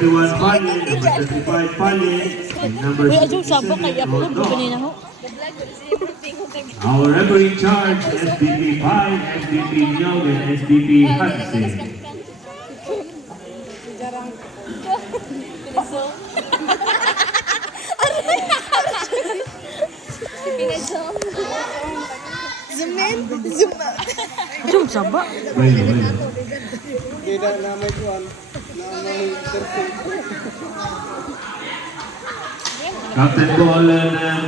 31, Palye. Number 35, Palye. And number 67, Rondon. Our referee in charge, SBP 5, SBP Nyog, and SBP Hansen. Zoom in, zoom out. Zoom saba. Bueno. Tidak namay kuan. Namay Captain ball ng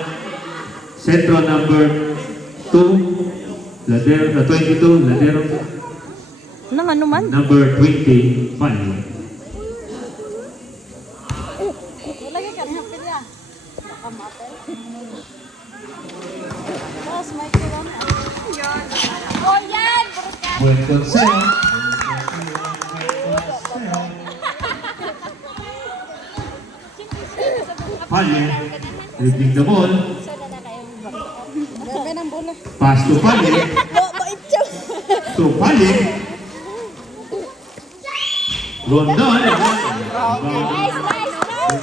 Centro number 2, Ladero, 22, Ladero. Nang ano man? Number 20, Palye. Wala ka hapil ya. Nakamapel. Tapos may kulang. Yan. Oh, yan! Buen consejo. Palye, dribbling the ball. Grabe ng bola. Pass to Palye. Maitsaw. To Palye. Rondon. Nice, nice, nice.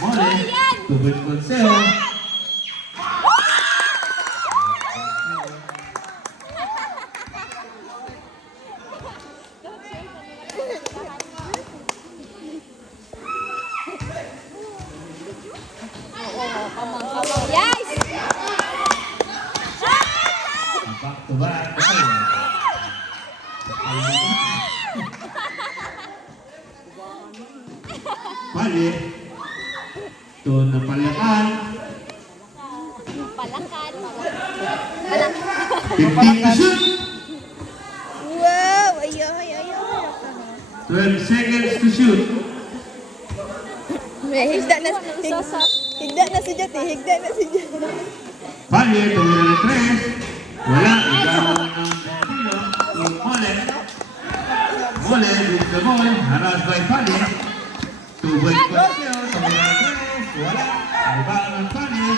Mole. To Buen consejo. Yes! Back to back. Palye. To napalakan. Palakan. 15 to shoot. Wow! Ayaw, ayaw. 12 seconds to shoot. May higda na si Jati. Higda na si Jati. Palye, tumira ng 3. Wala. Ikaw ng Pino. To Mole. Mole with the ball. Harassed by Palye. To Buen Consejo. Tumira ng 3. Wala. Ibang ng Palye.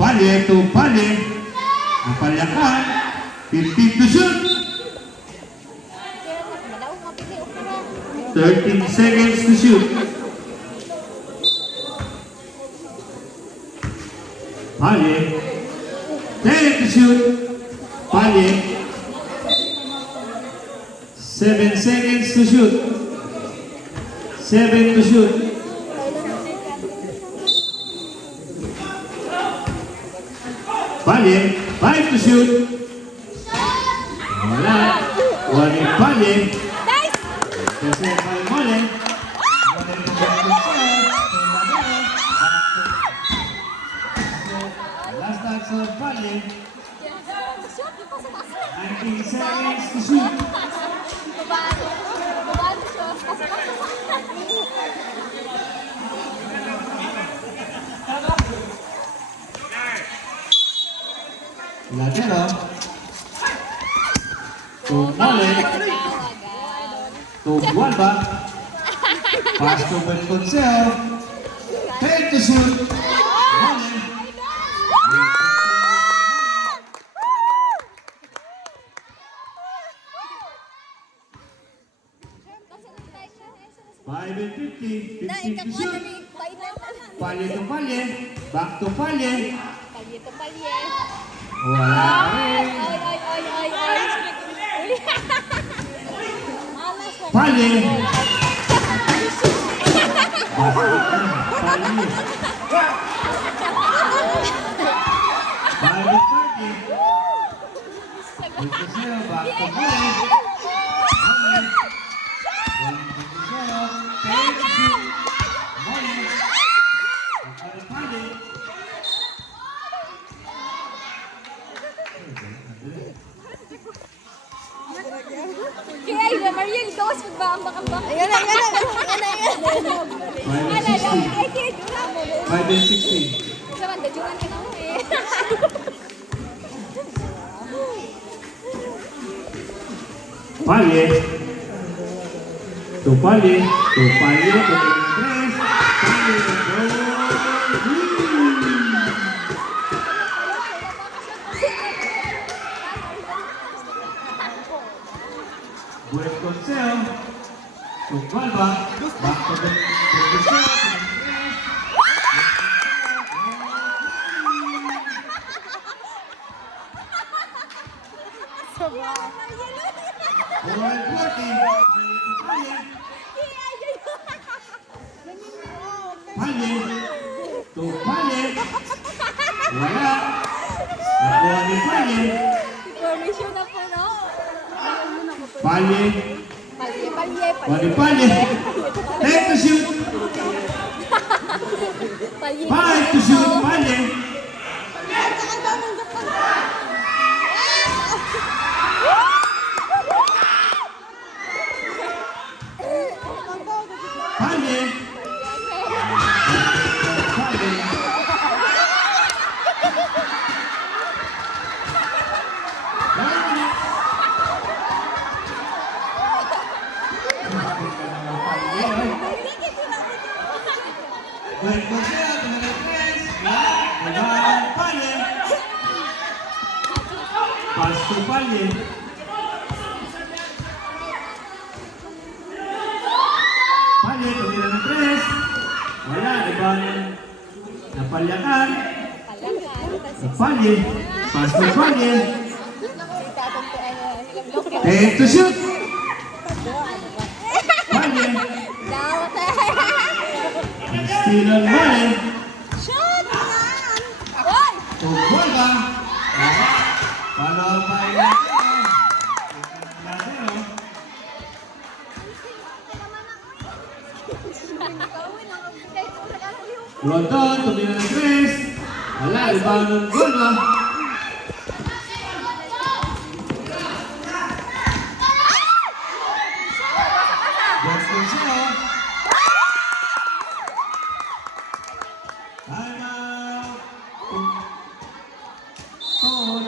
Palye to Palye. Napalyakan. 15 to shoot. 13 seconds to shoot. Palye. 10 to shoot. Palye. 7 seconds to shoot. 7 to shoot. Palye. 5 to shoot. Wala. 1 in Palye. Kasi may Mole. Mole ng last dance of Palye. 19 seconds to shoot. Ladero. To Mole. To Gualba. Pass to Buen Consejo. Take to shoot. Mole. Five and 50. 15 to shoot. Palye to Palye. Back to Palye. Wala rin. Palye. Kaya, Mariel, gawas magbaambak-ambak. Ayan na. 5 and 16. Saman, dadyungan ka na mo eh. Palye. To Palye. To Palye. To Tres. Palye. To Buen consejo. Con Gualba. Back to the consejo. Por el corte. Palle. Tu Palle. Wala. Nakuha ni Palle. Permission na po, no? Palle. Palye. Wali Palle. Take to shoot. Palye. Five to shoot. Palle. Palle. Buen consejo, número 3. Palle. Pasto Palle. Palle, tumira ng 3. Wala, ibang napalyakan. Palle. Pasto Palle. Take to shoot. Palle. Steven Palle. Tugolba. Follow by Ladero. Rondon, tumira ng 3. Wala, ibang ng Golba. Bos Consejo. Time out. Tol.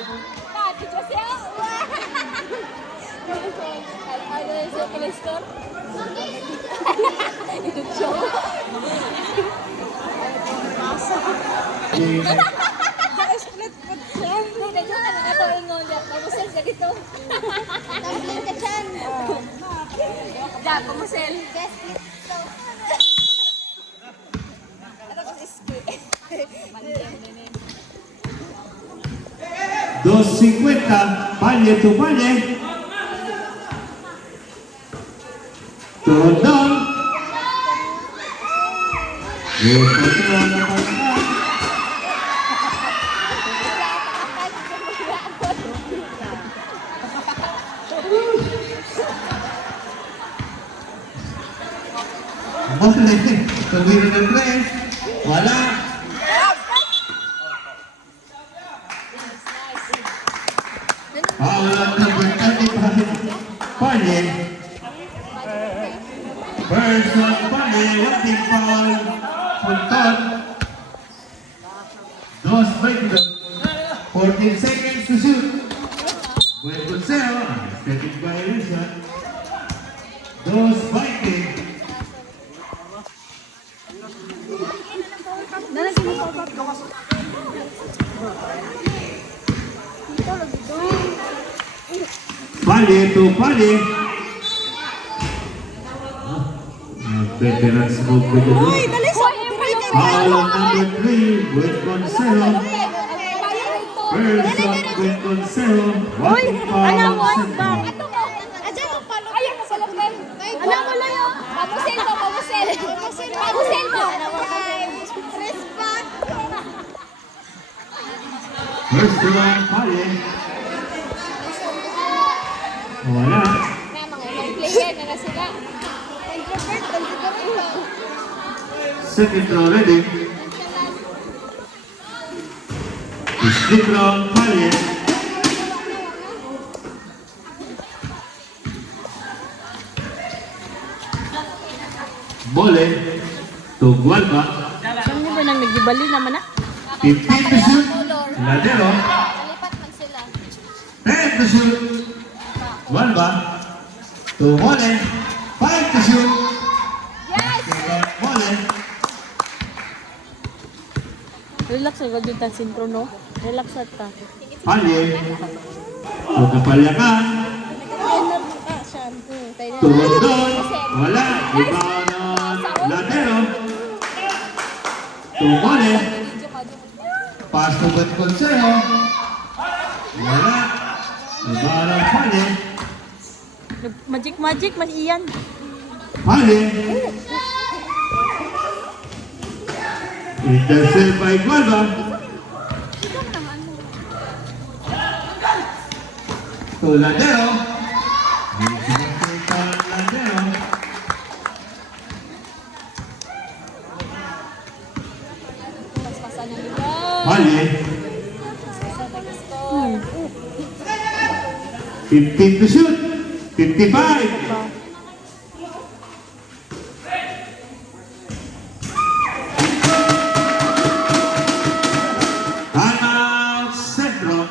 Kumusel. 250, Palle to Palle. Rondon. Control na pagkakas. Mole, tumira ng 3. Wala. Foul on number 35, Palle. Person Palle, one foul. Punton. 14 seconds to shoot. Buen consejo, aesthetic violation. 2-20. Palle to Palle. Veterans move with the ball. Foul on number 3, Buen consejo. Person Buen consejo. One foul on center. First one, Palle. Wala. Second throw ready. Split throw, Palle. Mole to Gualba. Saan niyo ba nang nagibali naman na? 15 to shoot. Ladero. 10 to shoot. Gualba to Mole. 5 to shoot. Mole. Relax ka dyan ta sinkrono. Relax ta. Palle. To Kapalyakan. Tumundon, wala. Rebound ng Ladero. Tumole. Pass to Ben Consejo. Wala. Rebound ng Pale. Magic, mas iyan. Pale. Intercept by Gualba. To Ladero. Ladero. Pale. 15 to shoot. 55. Timeout Centro.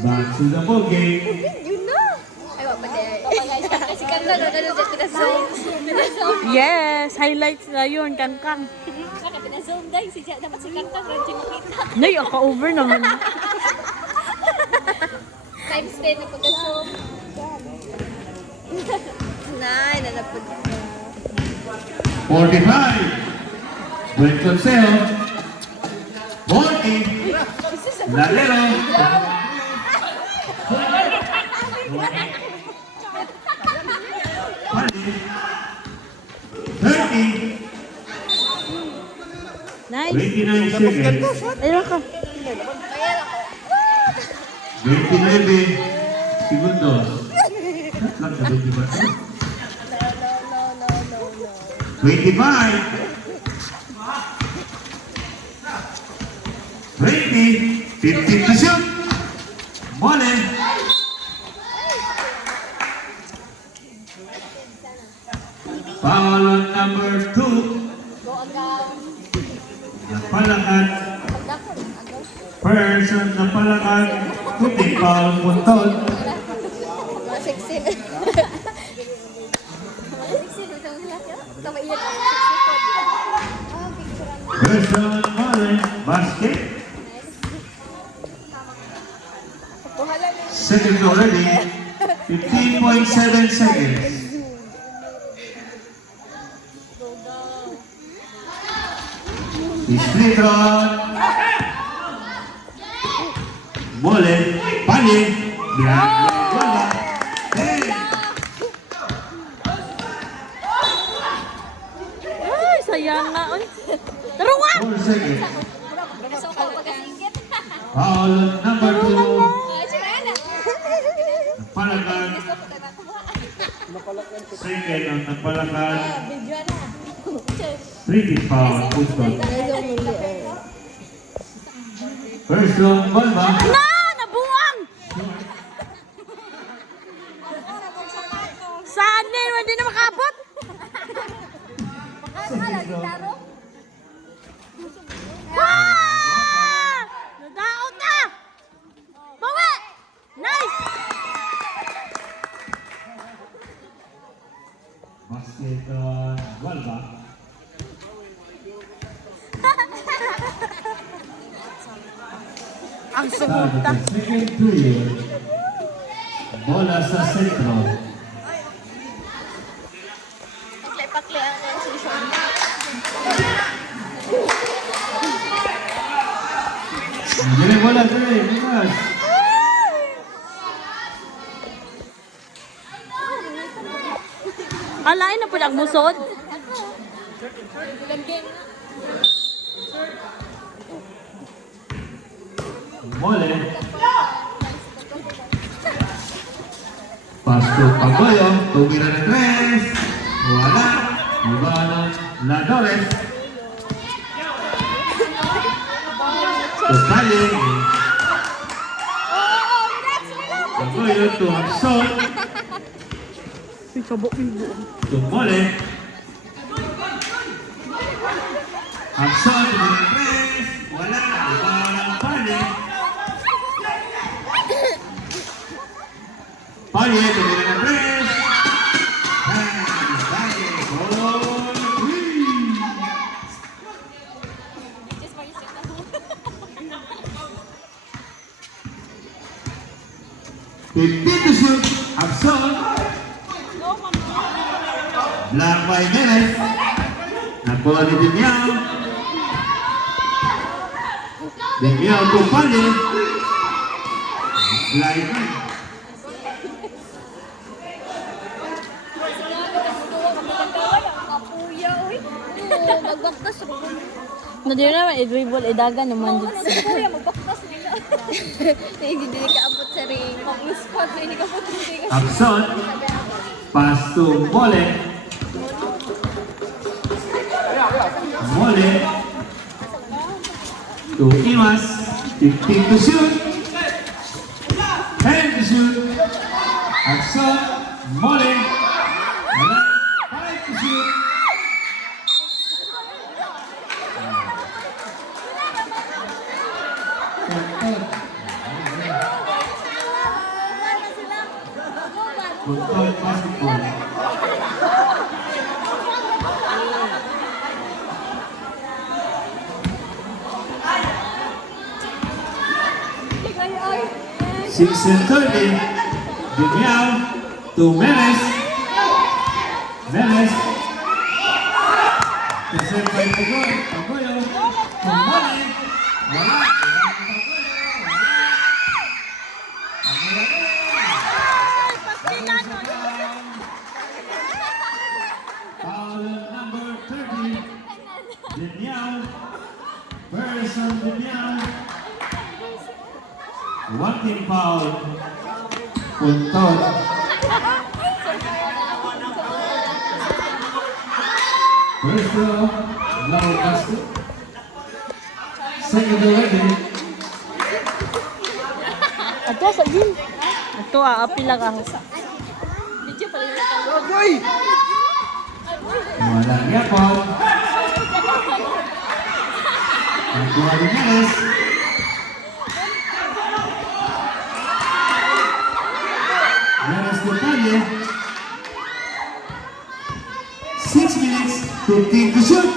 Back to the ball game. Yun na. Ay, wala pa tayo. Kasi kanta na sa pinazoom. Pinazoom. Yes, highlights na yun, kankang. Saka pinazoom dahil si Jack dapat si kanta. Radyo makita. Nay, over naman. Times 10 na pagka-zoom. Nay, nalapag. 45. Buen Consejo. 40. Ladero. Pali. 30. Nice. 29 seconds. Ayun ka. 29 segundos. Lang sa 25. 25. 20. 15 to shoot. Mole. Foul on number 2. Go agaw. Napalakan. Pagdakon. Agaw. Person napalakan. Puting foul puntod. Mga 16. Mga 16. Itong lahat. Tama iyan. 60. Person Mole. Basket. Second already. 15.7 seconds. Split run. Mole. Pali. Wala. Ay, sayang nga. Oy. Taruan! 4 seconds. Nasukaw pagkasingit. Foul on number 2. Sirena. Napalakan. Second ang napalakan. Three foul. Puntod. First long ball ba? Na! Nabuang! Saan din? Hindi na makabot? Ah! Nadaot na! Bawi! Nice! Basket Walba. Ang Start sumuta. of the second period. Bola sa sentro. Pakle ang session. Dire bola, dire. Bukas. Alain na po ang musod. Mole. Pass to Pagoyo. Tumira ng 3. Wala. Iba ng Ladores. Tupali. Pagoyo to Hakson. May kabok yung buong. To Mole. Hakson. Tumira ng 3. Wala. Iba ng Pali. Valle, tumira ng 3. Valle, ball 3. Just for you, sir. To shoot, Abson. Block by Menes. Nakuha ni Dimiao. Dimiao to Valle. Slide man. Magbaktas rin. Na di naman, i-dribble, idagan naman dito. Kuya, magbaktas nila. Hindi din kaabot sa ring. Mag-spot, hindi ka po hindi ka. Abson. Pass to Mole. Mole. To Imas. 15 to shoot. 10 to shoot. Abson. Mole. Wala. 5 to shoot. Control basketball. Six and 30. Dimiao to Menes. Menes. Present by Pagoy. Pagoyo. To Mole. Wala. Foul number 30. Dimiao. Person Dimiao. One team foul. Puntot. First row, low basket. Second row ready. Ato, sa gin. Ato, aapi lang ang Video pala yung Boy! Walang yapon. Nakuha ni Menes. Menes to Valle. 6 minutes, 15 to shoot.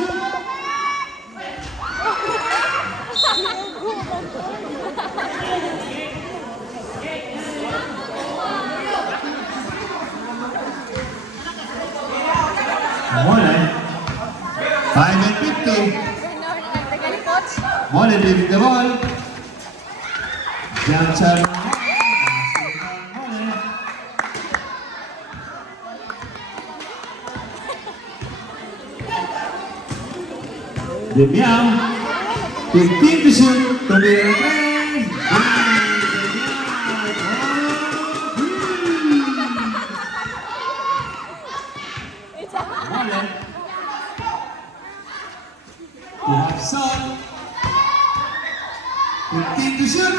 Mole. 5 and 50. Mole leaving the ball. Jump shot. Mole. Dimiao. 15 to shoot. Tumira ng 3. Mole. To Abson. 15 to shoot.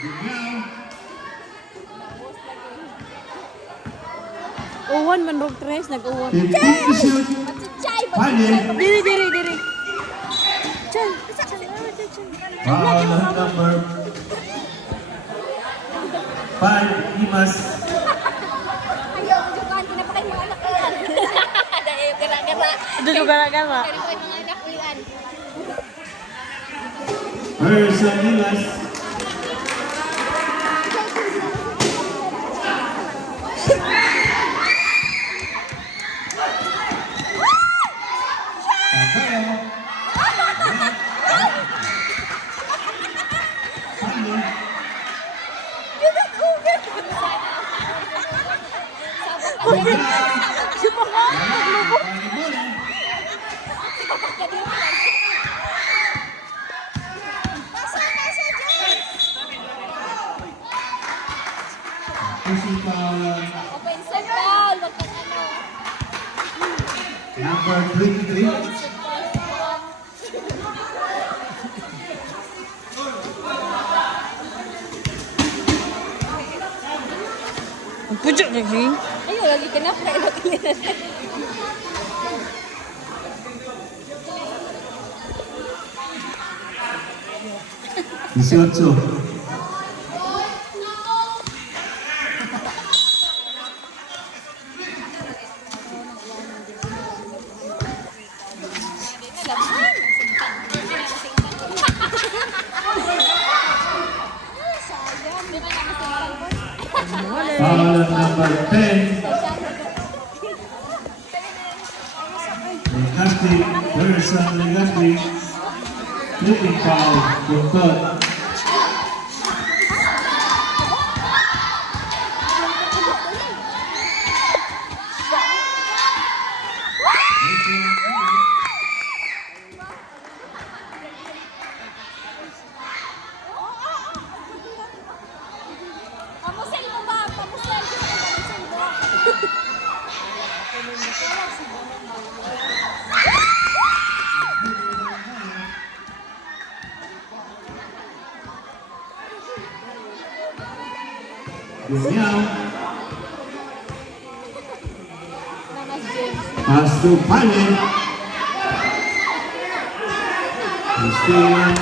Dimiao. uwan man rog tres, nag-uwan. 15 to shoot. Chay, Valle. Diri. Chan. Foul number 5, Imas. ayaw, jukan, pinapakain mga anak ulian. Dahil gara-gara. Dito gara-gara. Pero po yung mga anak ulian. Person Imas. Offensive foul, wag kang ano. Number 23. Ang pucuk na gini. Ayaw, lagi ka na. Kaya lagi ka na. 18. Foul on number 10. Legazpi, Harrison Legazpi. Flipping foul, Buntot. Pamusel mo ba? Pamusel. Pamusel mo. Bunyaw. Namas James. Pass to Palen. Christian.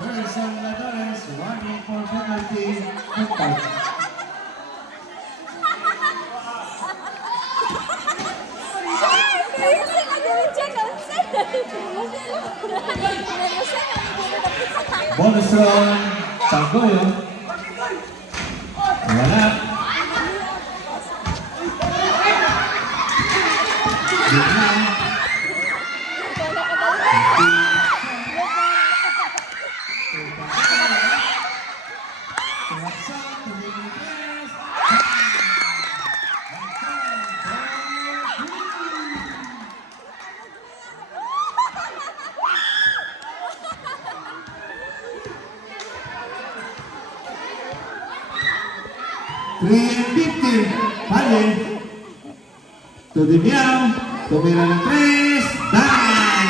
Harrison Ladores, warning for penalty. Buntot. Bonus round, Tanggoyo. Wala. Bunyaw. $3.50, Palen. To the Meow, tumira ng 3, dime!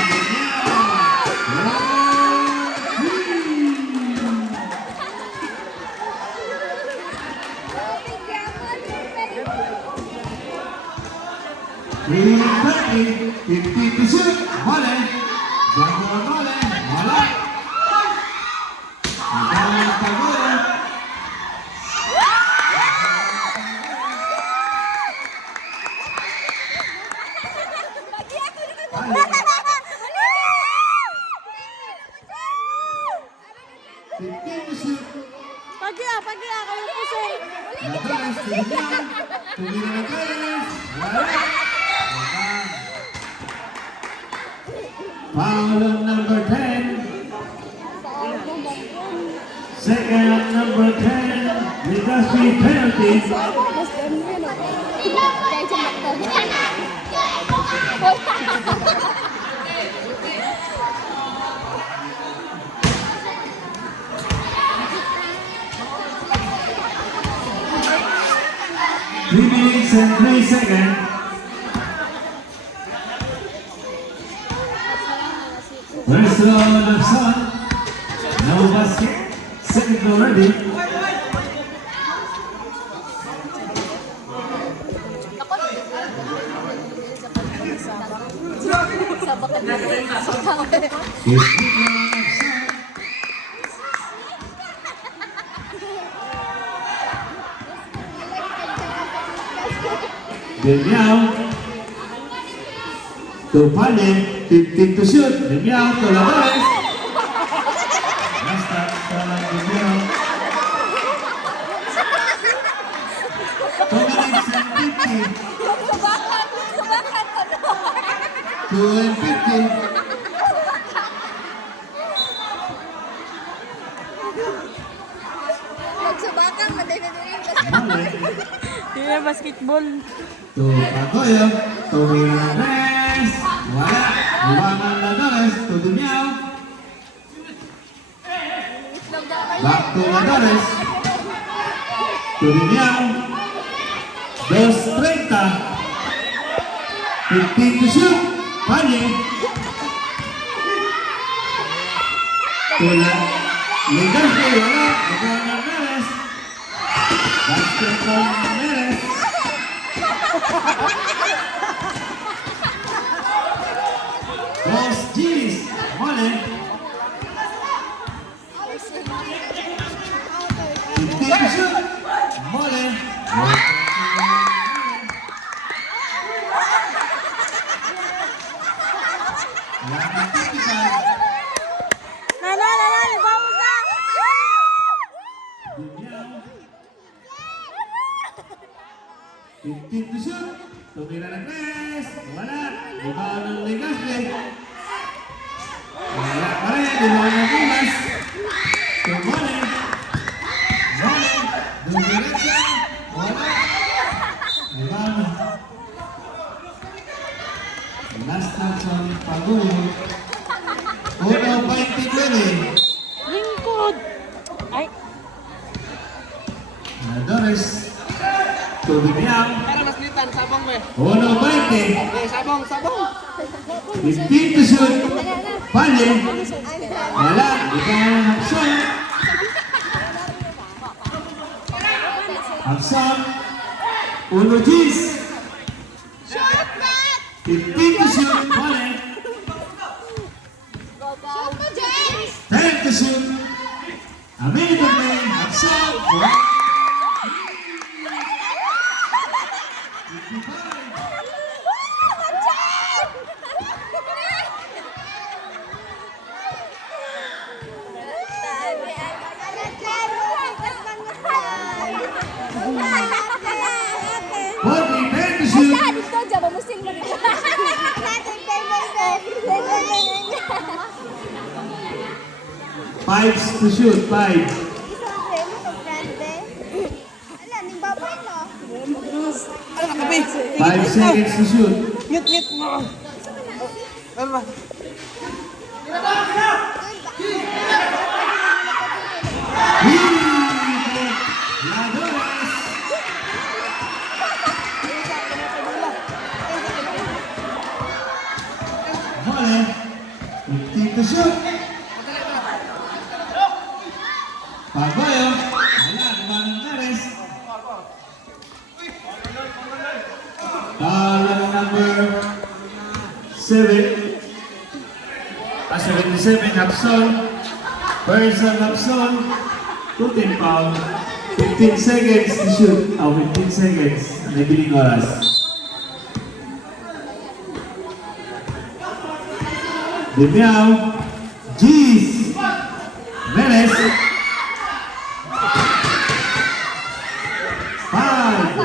$3.30, 50 to shoot, Mole. Jamon Mole, wala. Ang Tanggoyo. Pagi kayo pusay. Ladores, to the Meow, tumira ng 3, wala. Foul on number 10. Second on number 10. Legazpi penalty. Three minutes and 3 seconds. First round of sun. No basket. Second round ready. Sabakan na rin. Yes, second round of sun. Bunyaw. To Palen. 15 to shoot. Bunyaw to Ladores. Last touch from Bunyaw. 2 minutes and 50. Sabakan ko no. 2 and 50. Nagsabakan, madali-dali. Mole. Hindi na basketball. To Tanggoyo. Tumira ng 3. Wala. Iwanan Ladores. To Bunyaw. Back to Ladores. To Bunyaw. 2:30. 15 to shoot. Palen. To Legaspi, wala. Ikaw ng Meres. Basket ng Meres. Dos G's. Mole. 15 to shoot. Mole. Vamos na! 15 to shoot. Tumira ng tres. Wala. Rebound ng Legaspi. Wala pa rin. Rebound ng Pumas. So, Mole. Mole. Dumiretsa. Wala. Rebound. Last time sa Pagulo. 1-20. Lingkod! Ay, Nadores. Tubig niya. Pero mas litan, sabong ba? 1-20. Eh, sabong, sabong. 15 to shoot. Pali. Wala. Ikaw ang Hapson. Hapson. 1 G's. 15 to shoot. Pali. 10 to shoot. American man. Hapson. 10 to shoot. Saan? Ito, dyan. Mamusin mo dito. 5 to shoot. 5. 5 seconds to shoot. Ngit, ngit mo. Ano ba? Ladores. Mole. 15 to shoot. Pagoyo. Wala. Manang Nares. Number 7. 77 Hapson. Person Hapson. 2 foul. 15 seconds to shoot. 15 seconds. Nabiling oras. Demiao. G's. Meres. 5.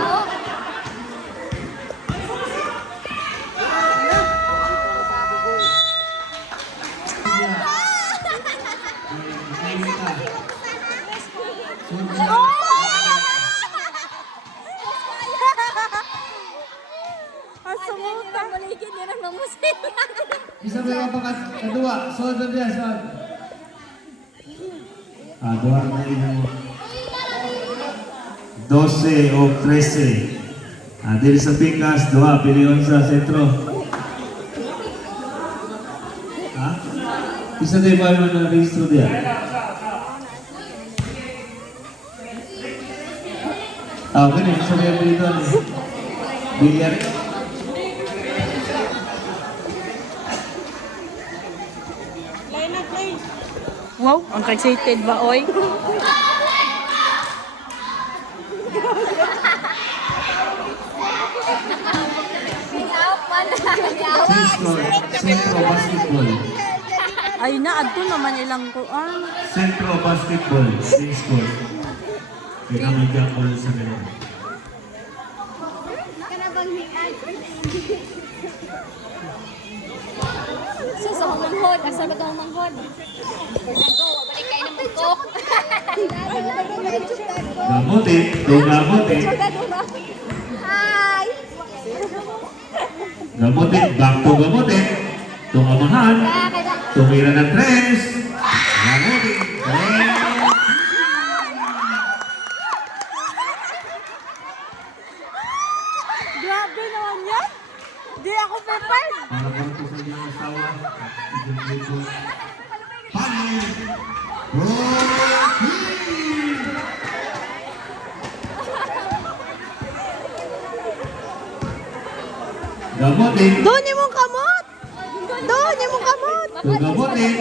ang sumuta! Maligid niya ng mamusin. Isa ba yung kadua? Sod na diya, sod. Duha na ina mo. 12 o 13. Dili sa Pikas, duha, piliyon sa sentro. Ha? Isa tayo ba yung na-registro diya? Ganun, isa ba yung dito? Bilyar. Wow, ang excited ba, oy? Centro Basketball. Ay na, adto naman ilang kuan. Centro Basketball. Team score. Kaya may ball sa nila. Sa manghod. Asa ba itong manghod? Nagawa. Balik kayo ng bukok. Gamuti. Gamuti. Hi! Gamuti. Back to gamuti. Tungamahan. Tumira ng tres. Gamuti. Grabe naman yan. Di ako prepared. Para po sa inyong asawa. Panay. Gamutin. Doon yung mong kamot! Doon yung mong kamot! Gamutin.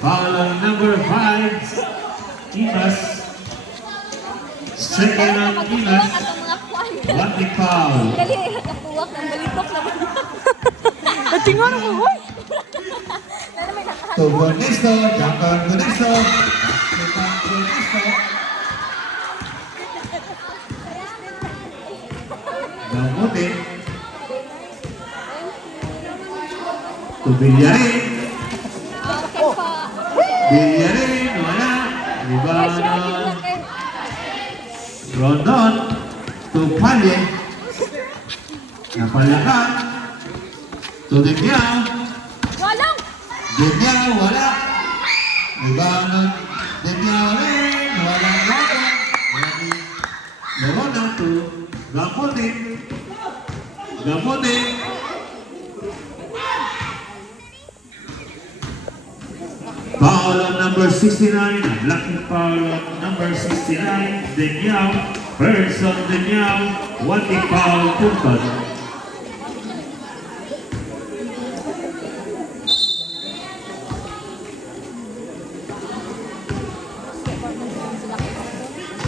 Foul on number 5. Imas. Second on Imas. Atong mga kwan. What the foul? Gali, kapuwak ng balitok naman. At tingnan ako, hoy! Lalo may nakahat. To Bonesto, Japan Bonesto. Japan Bonesto. Gamutin. To Villarin. Okay pa. Villarin, wala. Ay, siya, Rebound. laki. Rondon. To Palye. Napalakan. To Demiao. Walang! Demiao, wala. Rebound. Demiao rin. Wala natin. Lorona to Gamutin. Gamutin. Foul on number 69, a blocking foul on number 69, Demiao, first on Demiao, one big foul, Punton.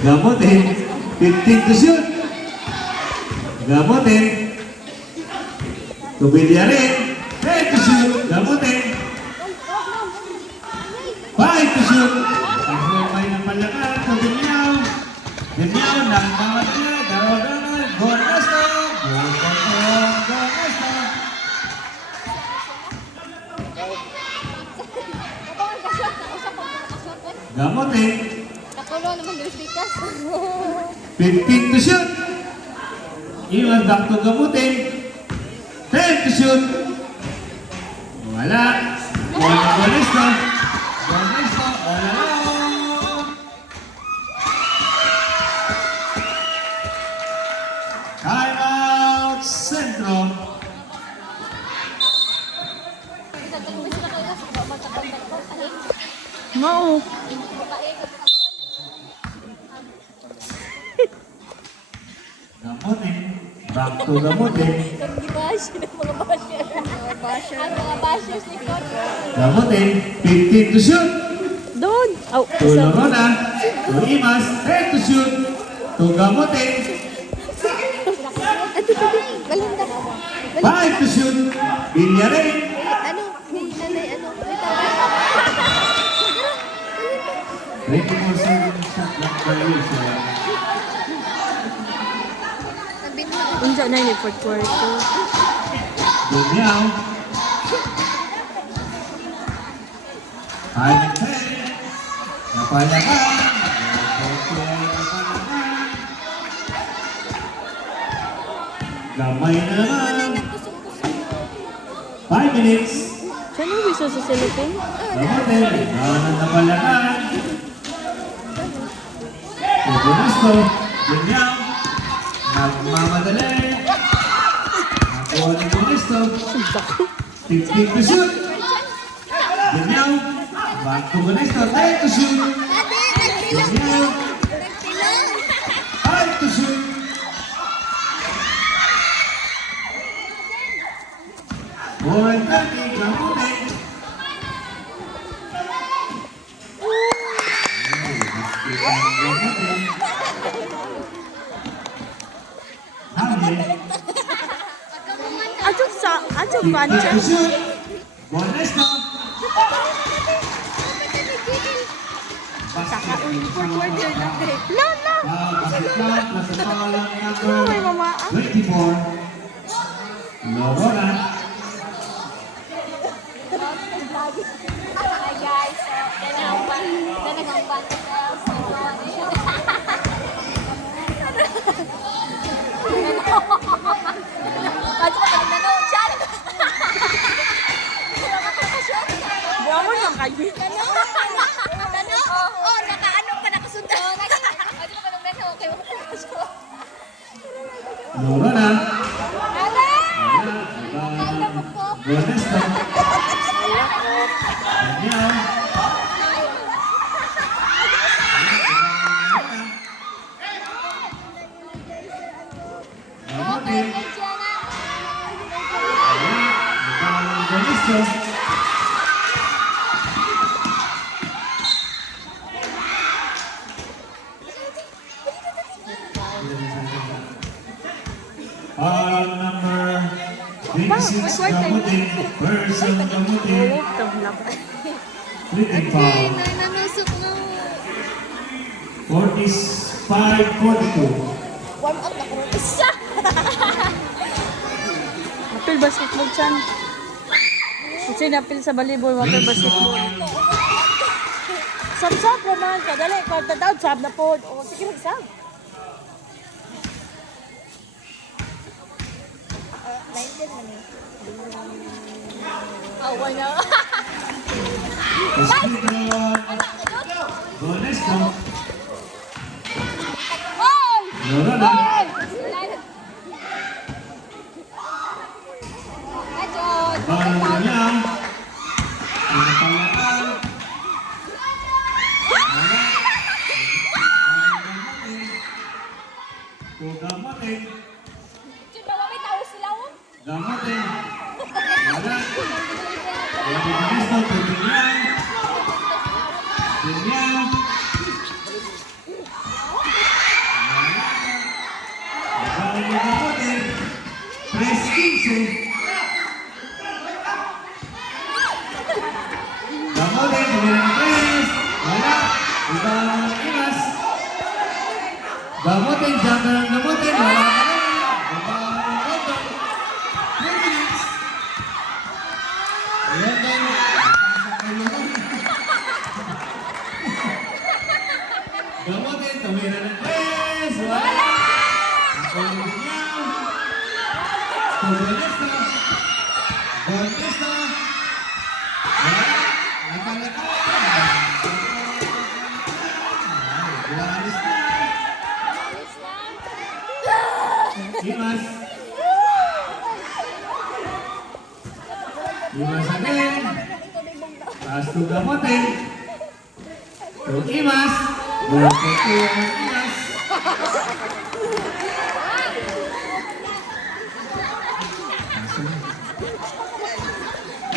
Gamutin, 15 to shoot. Gamutin. Tubilyarin, 10 to shoot. Gamutin. 5 to shoot. Ang humay ng palakan sa Demiao. Demiao, nagmamad niya. Daraw-daraw. Gonesto. Gonesto. Ako ang kasyot. Nausap ako ng kasyot. Gamutin. Nakulo naman yung stikas. 15 to shoot. Iwan back to Gamutin. 10 to shoot. Wala. Gonesto. Gonesto. Wala. Time out. Centro. Mao. Gamutin. Back to Gamutin. Gibash ng mga basher. Ang mga bashers ni Coach. Gamutin. 15 to shoot. Doon! Aw, To Lorona. To Imas. 10 to shoot. To Gamutin. Galinda. 5 to shoot. Villarreal. Ano? May nanay, ano? May tawag. 24 seconds shot clock by Wilson. Sabi mo. unsa na ni fourth quarter. Demiao. 5 and 10. Napalakan. Gamay na naman. 5 minutes. Siya nang bisa sa Philippines? Gamutin. Napalakan. Gusto. Demiao. Nagmamadali. Nakuha ni Gusto. 15 to shoot. Demiao. Back to Gusto. 10 to shoot. Demiao. 5 to shoot. Boy, Tati, Gamutin. Ato pancha. Bonesto. Saka fourth quarter na. No, no. No, may mama. 24. Lorona. Hi guys, so nanagangban Kadto ka nanood siya. Buamon lang kayo. Oh, nakaano pa nakasunod. Kadto ka nang nanood kay Lorona. Ala! Bonesto. 26 Gamutin versus Gamutin. Oo, tablak. Flipping foul. Nanusok mo. 45-42. Warm up na ko. Isa! Apil basketball chan. Kasi napil sa volleyball, apil basketball. Sab-sab naman, kadali. Kung tataod, sab na po. O, sige mag-sab. Awa na. Bonesco. Hoy! Lorana. Hoy! Ajod! Baru niya. Pinapalaan. Gamutin. Jud, bawa may tao sila, oh. Gamutin. Wala. Wala Bonesco. Pagpilihan. Pilihan. Baru gamutin. 3-15. Gamutin, tumira ng 3. Wala. Ibang ilas. Gamutin, jump na ng gamutin. Wala ka rin. Ibang gamutin. 3 minutes. Ayan din. Gamutin, tumira ng 3. Wala. Ang niya. Bonesta. Bonesta. Wala. Nakalakad. Alis na. Imas. Imas again. Taas to gamutin. To Imas. Gamutin to Imas.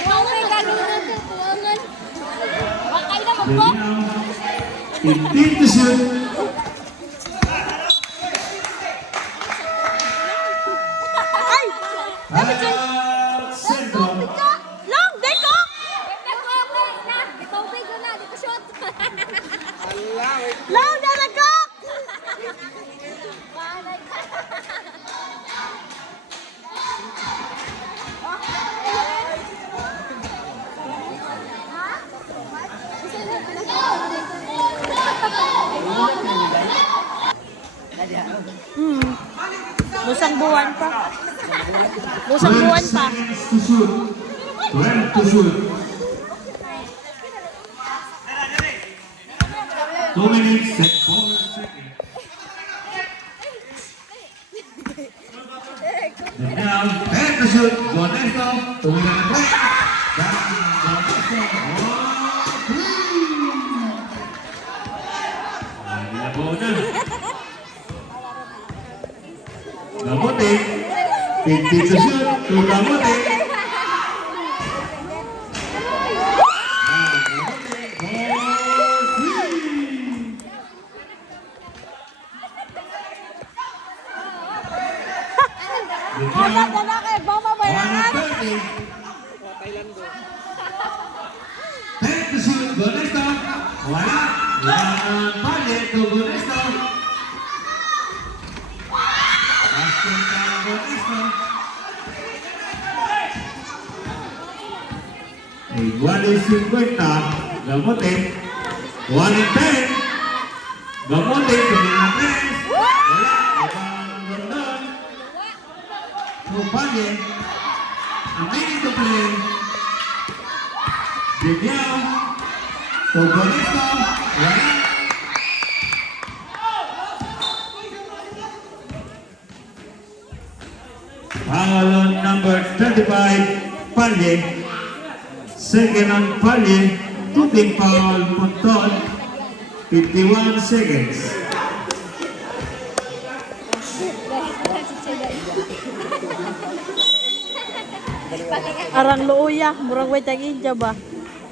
Maway ka nung tuwangan. Wakay na Then mo. now, 15 to shoot. Ay! Centro. Long, deko! Long, dalago! Busang buwan pa. Busang 12 buwan pa. seconds to shoot. 12 to shoot. 2 minutes and 4 seconds. And now, 10 to shoot. Bonesto. Tumira ng 3. Down. Bonesto. 1-3. Ay, nilabaw na. Gamutin. 50 to shoot. To Gamutin. Anak na kay Bama bayaran. 130. 10 to shoot. Bonesto. Wala. Ilang pali to Bonesto. Basket na ang Bonesto. 1-50. Gamutin. 1-10. Gamutin. Tumira ng 3. Wala. Ibang gandun. Kupanye. A minute to play. Bigyan. Togonista. Wala. Foul on number 35, Palye. Second on Palye. Tuting foul, Punton. 51 seconds. Arang looya, murang way tagidya ba?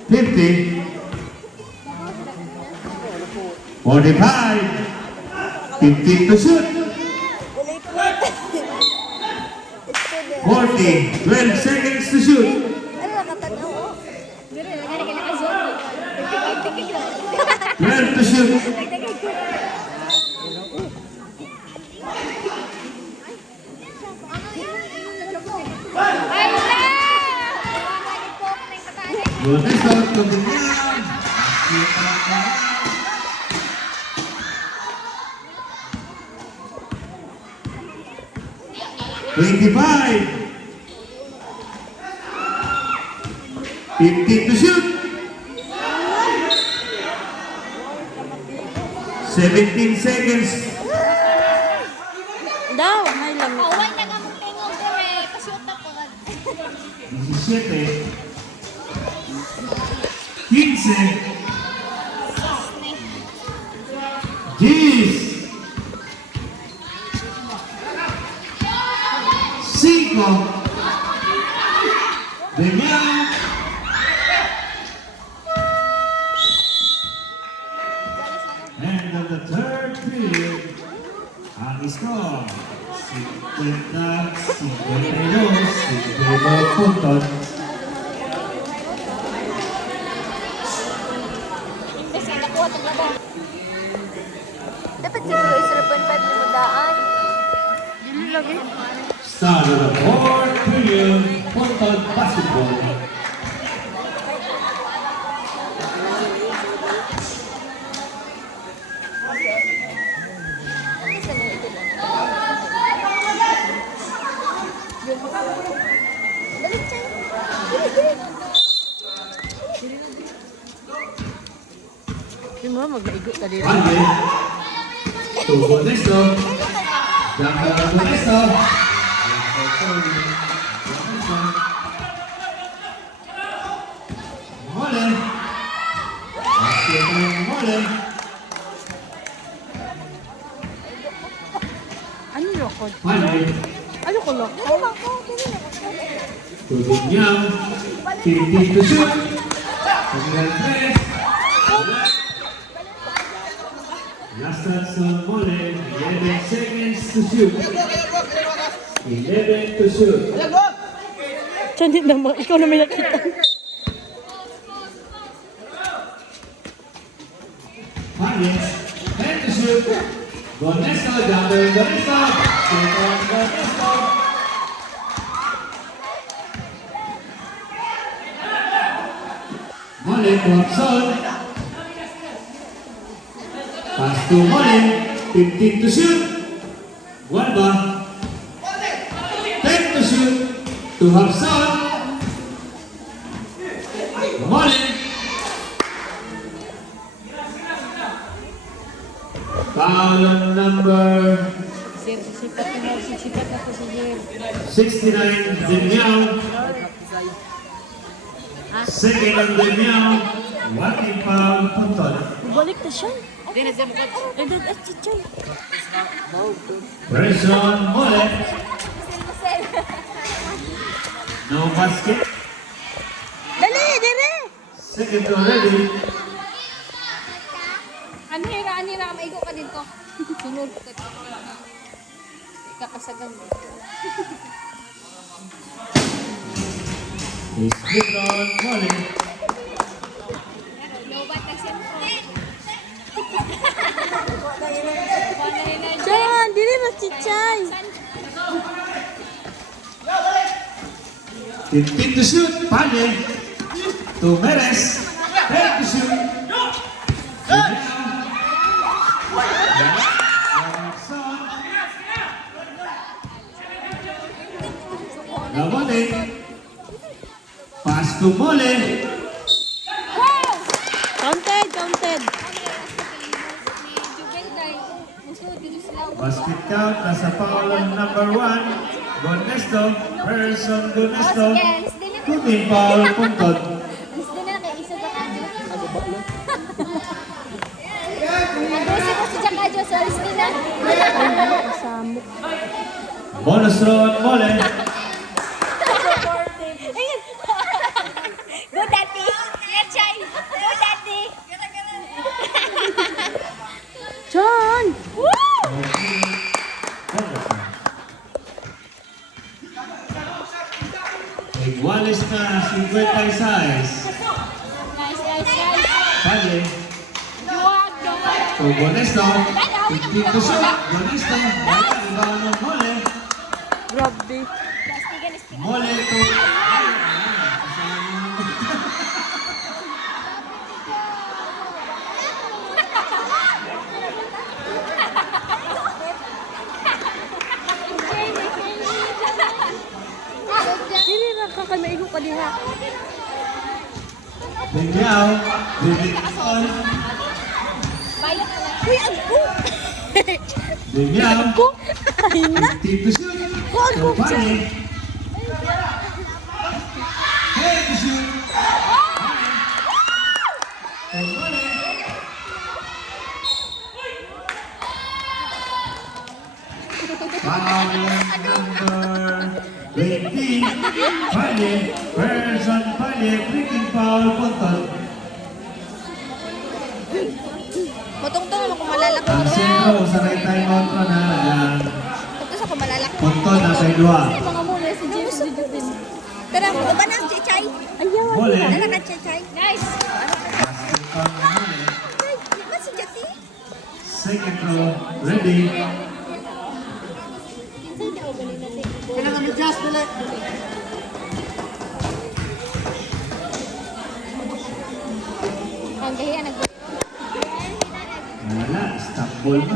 50. 45. 15 to shoot. 40, 12 seconds to shoot. Ano nakatanaw, oh? Pero nagani ka nakazone. Tigtig lang. 12 to shoot. Ay na! Ernesto, Tubigyan. 25. 15 to shoot. 17 seconds. Daw, may lamig. Away na kang tingog dire. Pashoot ako. 17. 15. 10. 5. Demian. And on the third period, ang score, 50, 52, 52 puntos. Imbes na nakuha itong laba. Dapat siguro 0.5 na magdaan. Dili lagi. Start of the fourth period, Punta basketball. Di mo maglaigo ka dito. Ande, tubo Nesto, jumper to Nesto. Mole, basket ng Mole. Ano lokod? Ande, Ano ko lokod? tubo niyang, 50 to shoot. Pagyan 3. Last touch on Mole, 11 seconds to shoot. 11 to shoot. Diyan din naman. Ikaw na may nakita. Hines, 10 to shoot. Gonesto, jumper, Gonesto. Shoot on Gonesto. Mole, Watson. Pass to Mole, 15 to shoot. Gualba. 10 to shoot. To Hapson. Mole. Foul on number Sir, sipat na mo. Sipat na po si Sir. 69, Demiao. Second on Demiao. One foul, Punton. Balik na siya. Ay, dagat si Chay. Pressure Mole. No basket. Dali, dire! Second already. Anira, maigo ka dito. Sunod ka. Ikapasagang mo. Is good on Mole. Lobat na siyempre. Diyan, dire na si Chay. 15 to shoot. Pane. To Meres. 10 to shoot. Lamone. Pass to Mole. Counted, counted. Basket count. Nasa foul on number 1. Gonesto. Person Gonesto. Kuning foul. Puntot. Gusto na kay isa ka kadyo. Nag-gusto ko si Jakadyo, so alis ko na. Samok. Bonus throw on Mole. Go daddy! Yachay! Go daddy! John! Bonesto. 15 to shoot. Bonesto. Wala. Rebound ng Mole. Grabe. Mole to... Dili ra ka kay maigo ka diha. Bigyaw. Bigyaw. Uy, agko. Bigyaw. Agko. Ay na. 15 to shoot. Wag mo So, Mole. Hey, to shoot. Mole. Foul number 18. Pali. Person Pali. Freaking foul. Punton. Matungtong naman kung malalaki Ang ko. sentro sa right timeout ko na lang. Ito sa kung malalaki. Punton na kay Dua. Mga muna si James Dudupin. Pero ang ba na, Chichay? Ayaw. Mole. Dala ka, Chichay. Nice. Basketball na Mole. Ay, di ba si Jati? Second row. Ready. Kailangan adjust ulit. Ang gahiya, nag- Wala. Stop ball mo.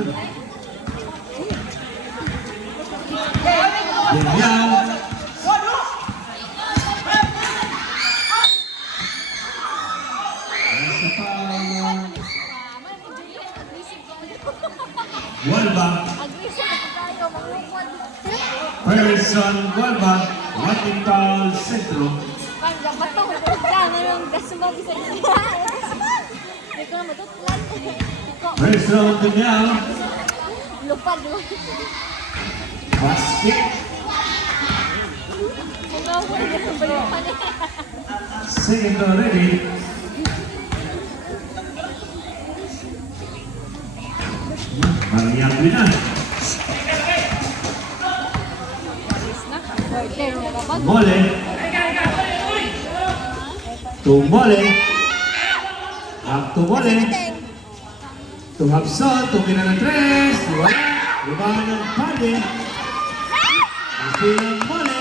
Bigyaw. Nasa foul. Walba. Person Walba. Walking foul. Centro. Pangga pa to. Kaya yung gasumag isa niya. Hindi ko na matutlan. Iko, First round Bigyaw. lupad. Basket. Mga wala na sa bayupan eh. Second row. Ready. Mariang na. Order na kapag. Mole. To Mole. Up to Mole. To Hapson. To Pinanatres. Wala. Rebound ng Pali. Steal ng Mole.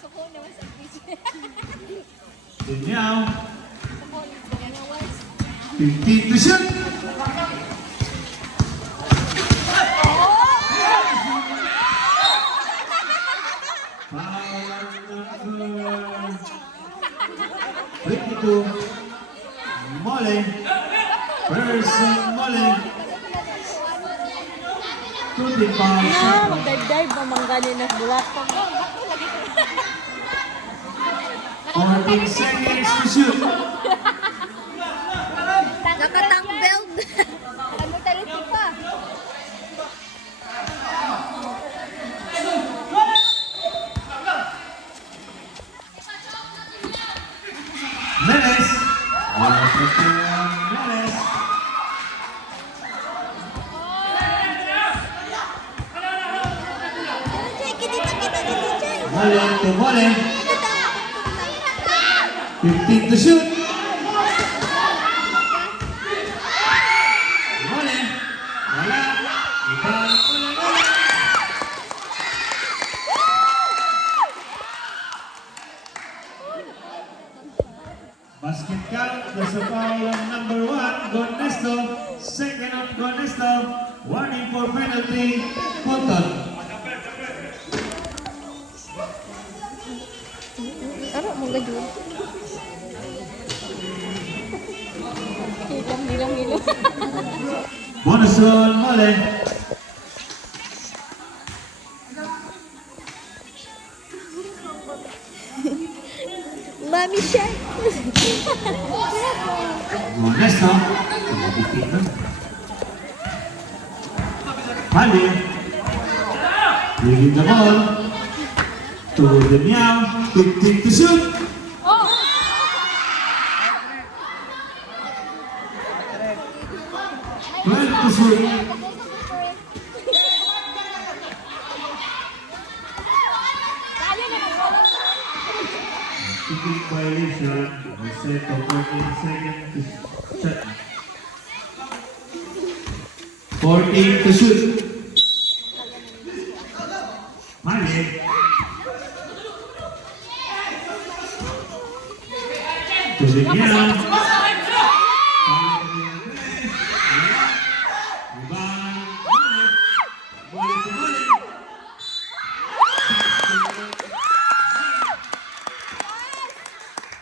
Suko naman sa PC. Tinyaw. Suko naman. 15 to shoot. Foul number 22. Mole. Person Mole. To the foul Na, circle. magdive-dive ang mangganin na bulatong. 14 seconds to shoot. Nakatang belt. Ano talito pa? Menes. Menes. Chay, kita, Chay. Mole to Mole. 15 to shoot. Mole. Wala. Ikaw Mole. Basket count. There's a foul on number 1. Gonesto. Second on Gonesto. Warning for penalty. Punton. Ano mong gadyo? Hilang. Bonus on Mole. Mami siya. Gonesto. Pali. Bringing the ball to the Meow. 15 to shoot. Oh! 12 to shoot. Kaya na mag-wala. Shooting violation. Binyan. Reset to 14 seconds to shot. 14 to shoot. Mali. To Binyan.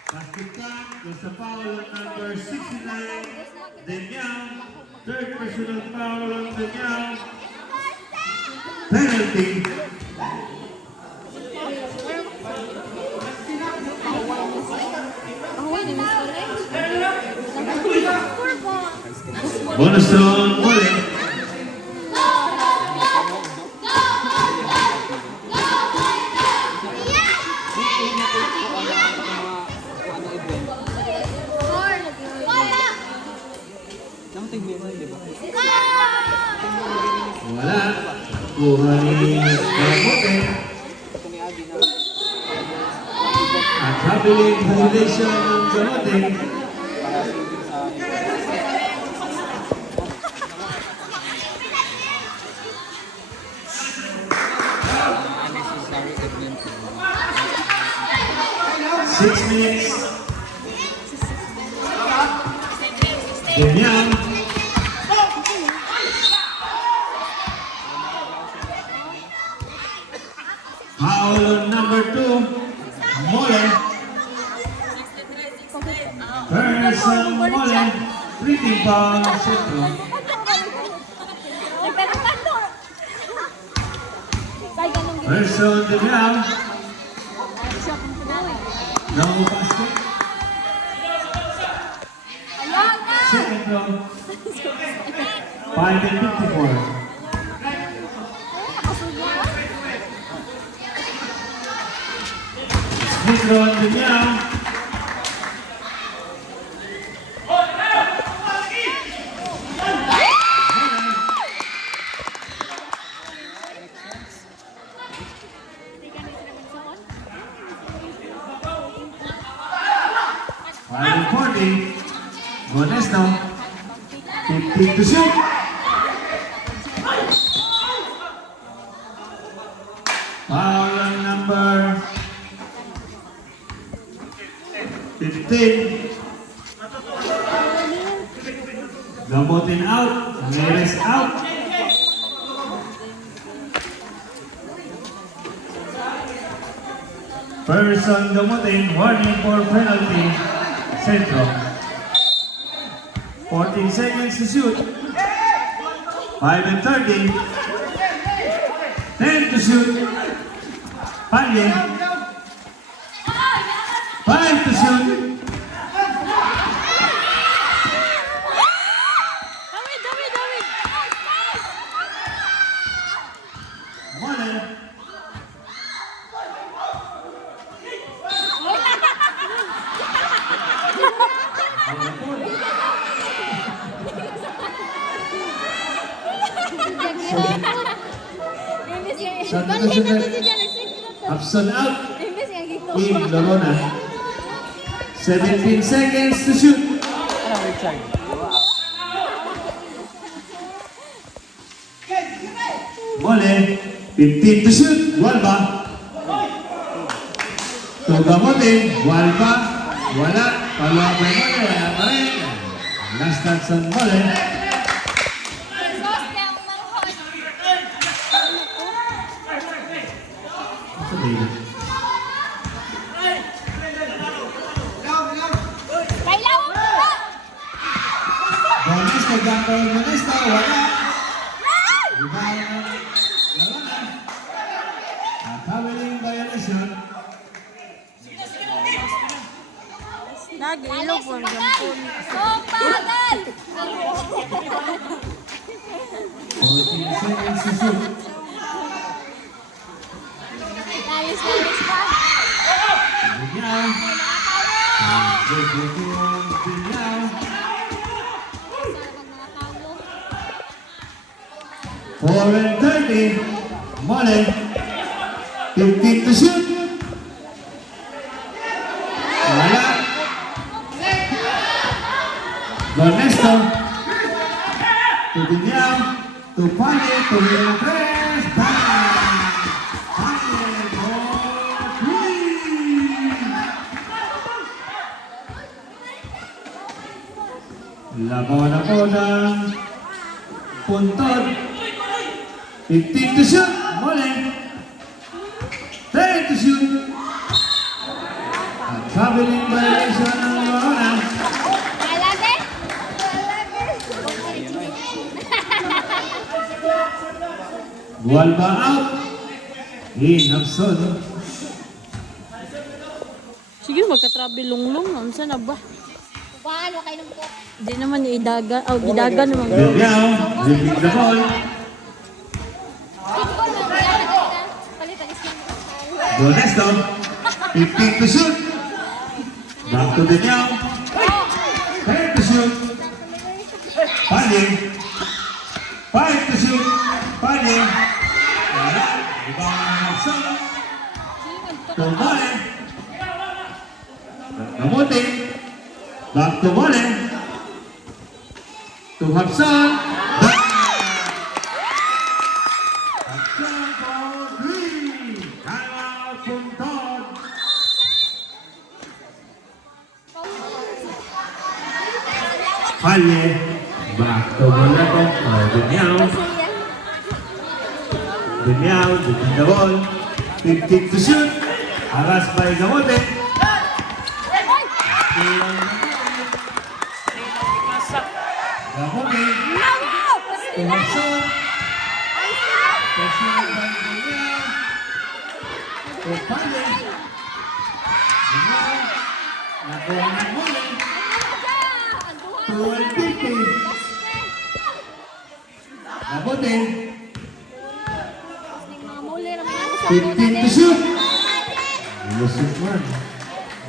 Pastikan, there's a foul on number 69, Demian. Third personal foul on Demian. Penalty. Bonus on Mole. Wala. Kuha ni Kamote. At habiling violation ng Kamote. Six minutes. Demian. Foul on number 2, Mole. Person Mole, tripping foul, Sentro. Person Demian. No basket. Second row. 5:54. Pedro Demian. Final 40. Bonesto. 15 to shoot. Foul on number 15. Gamotin out. Neres out. Person Gamotin, warning for penalty. Centro. 14 seconds to shoot. 5:30. 10 to shoot. Panye. 5 to shoot. Mole. Absent out. In Lorona. 17 seconds to shoot. Mole. 15 to shoot. Walba. Tugamotin. Walba. Wala. Paluwa pa yung Mole. Wala pa rin. Last touch on Mole. Sabihin. Bones, nag-gamble yung Bones na wala. Iba yung Lorona. At habiling violation. Nag-ilog po ang gampon. 14 seconds to shoot. Binyan. Binyan. 4:30. Mole. 15 to shoot. Wala. Ernesto. To Diniao. To Panye. To Leon Tres. Bang! Panye for 3. Labawan na po ng puntod. 15 to shoot. Mole. 10 to shoot. At traveling violation ng Lorona. Alabe? Gualba out. Inapson. Sige, magka-travel lunglong. Ano saan na ba? Paano kayo nung po? Hindi naman idagan. Oh, gidagan naman. Bibiao. Bibig the ball. Palitan is Ernesto. 15 to shoot. Back to Diniao. 10 to shoot. Panye. 5 to shoot. Panye. Wala. Ibang Hapson. To Mole. Namuti. Back to Mole. To Hapson. Hapson for 3. Timeout puntod. Panye. Back to Boleto. Diniao. Diniao. Diniao the ball. 15 to shoot. Aras by Gamote. Gamote. To Hapson. Hapson by Diniao. To Panye. Diniao. Nakuha ng Mole. To Alpique. Gamote. 15 to shoot. Lusot man.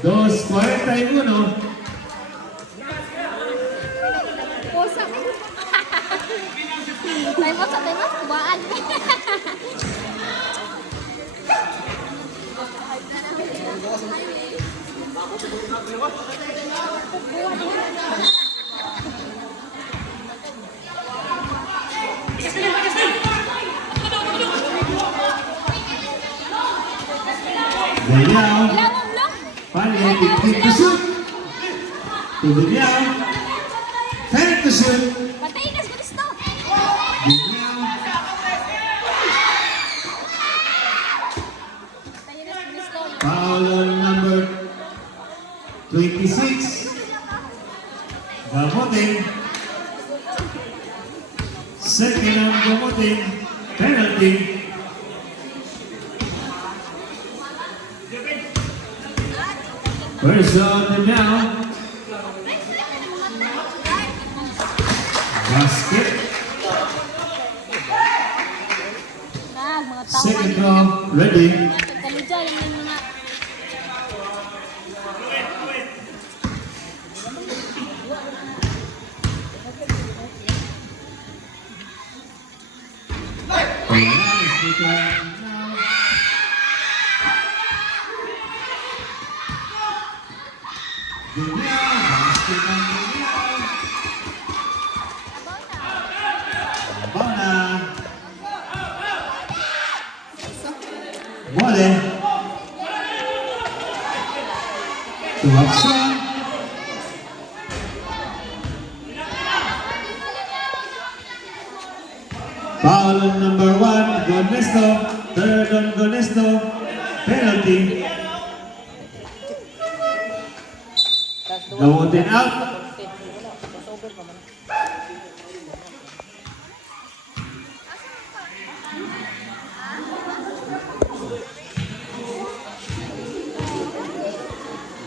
2:41. Pusa. Time out sa time out. Kubaan. Diniao. Lawang lo. Panye, 15 to shoot. To Diniao. 10 to shoot. Patayin na sa gusto. Diniao. Patayin na sa gusto. Foul on number 26. Gamote. Second on Gamote. Penalty. First on Diniao. Basket. Mga tao. Second draw. Ready. Kaludya lang yung mga. Mole. To Hapson. Foul on number 1, Ernesto. Third on Ernesto. Penalty. Gamutin out.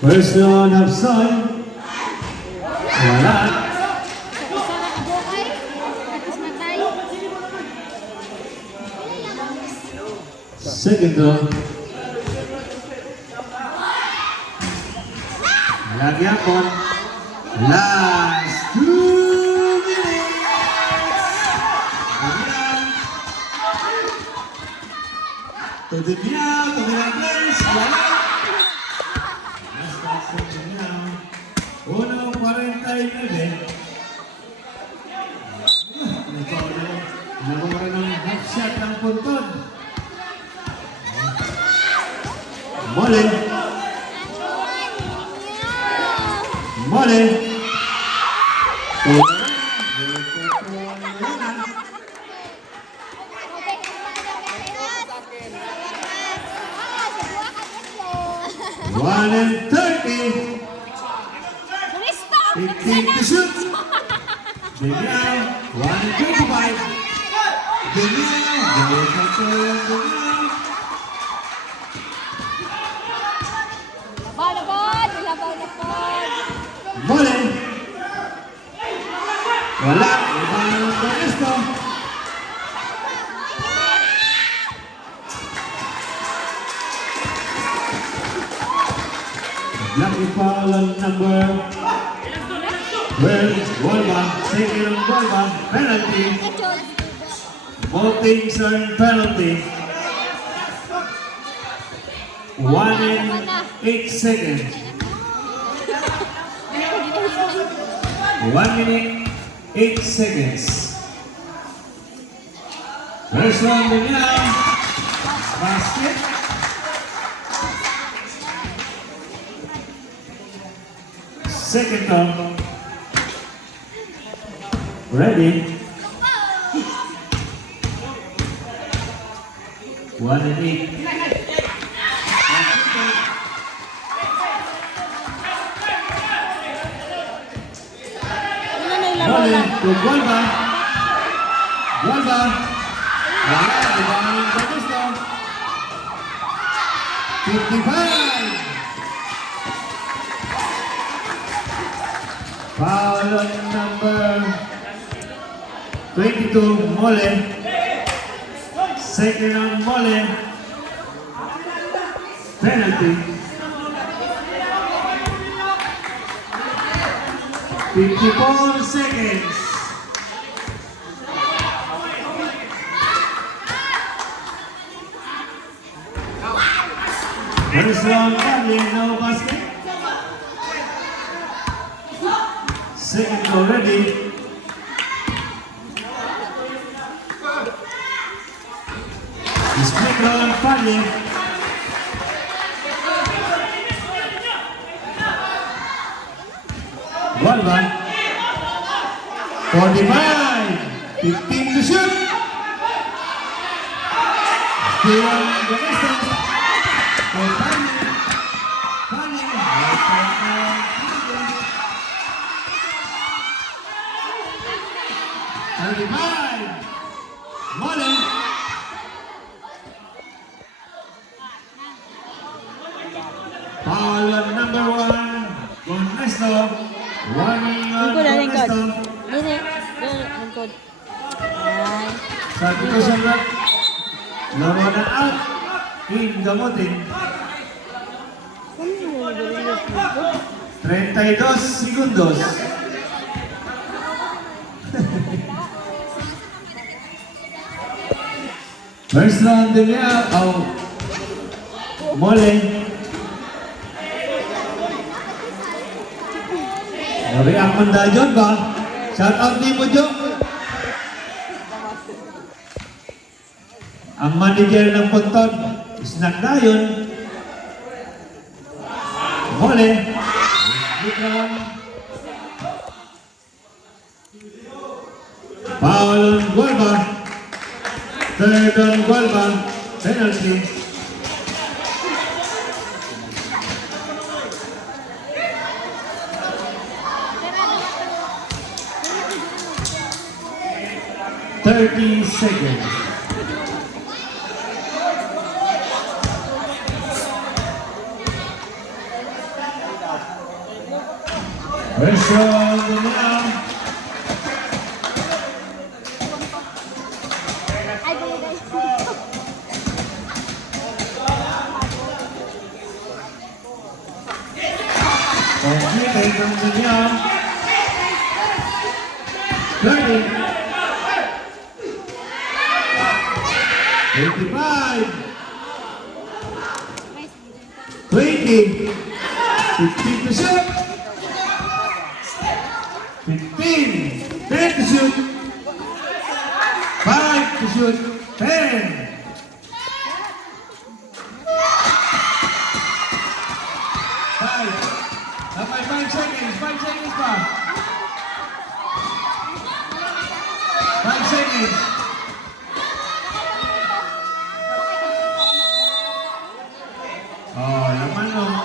First on Hapson. Wala. Isa na kabukay. Tapos na tayo. Second draw. Lagyan ko. Last 2 minutes. To the Diniao, to the place. Wala. Last pass to Diniao. 1:49. Mole. Mole. One and 30. 15 to shoot. Daniel, 1 and 25. Daniel. Mole. Wala. Iba ng Ernesto. Lucky foul on number 12, Golba. Second on Golba. Penalty. Both teams are in penalty. 1 and 8 seconds. 1 minute, 8 seconds. First round Daniel. Basket. Second round. Ready. 1 and 8. Mole to Golba. Golba. Wala. Iba ng Ernesto. 55. Foul on number 22, Mole. Second on Mole. Penalty. 54 seconds. First round only, no basket. Second already. Split round only. Golba. 45. 15 to shoot. Still on the distance. For Fanny. Fanny. 35. Mole. Foul on number 1. Ernesto. Warning on Lingkod, lingkod. Ernesto. Dili. Lingkod. Ay. Sabi ko sa rep, laro na out. In gamutin. 32 segundos. First round din niya. Mole. React man dahil dyan ba? Shout out ni mo dyan. Ang manager ng Ponton, snack na yun. Mole. Foul on Golba. Third on Golba. Penalty. Thirty seconds. First round now. Completed from the job. 30. 85. 20. 15 to shoot. 15. 10 to shoot. 5 to shoot. 10. Oh, laman mo.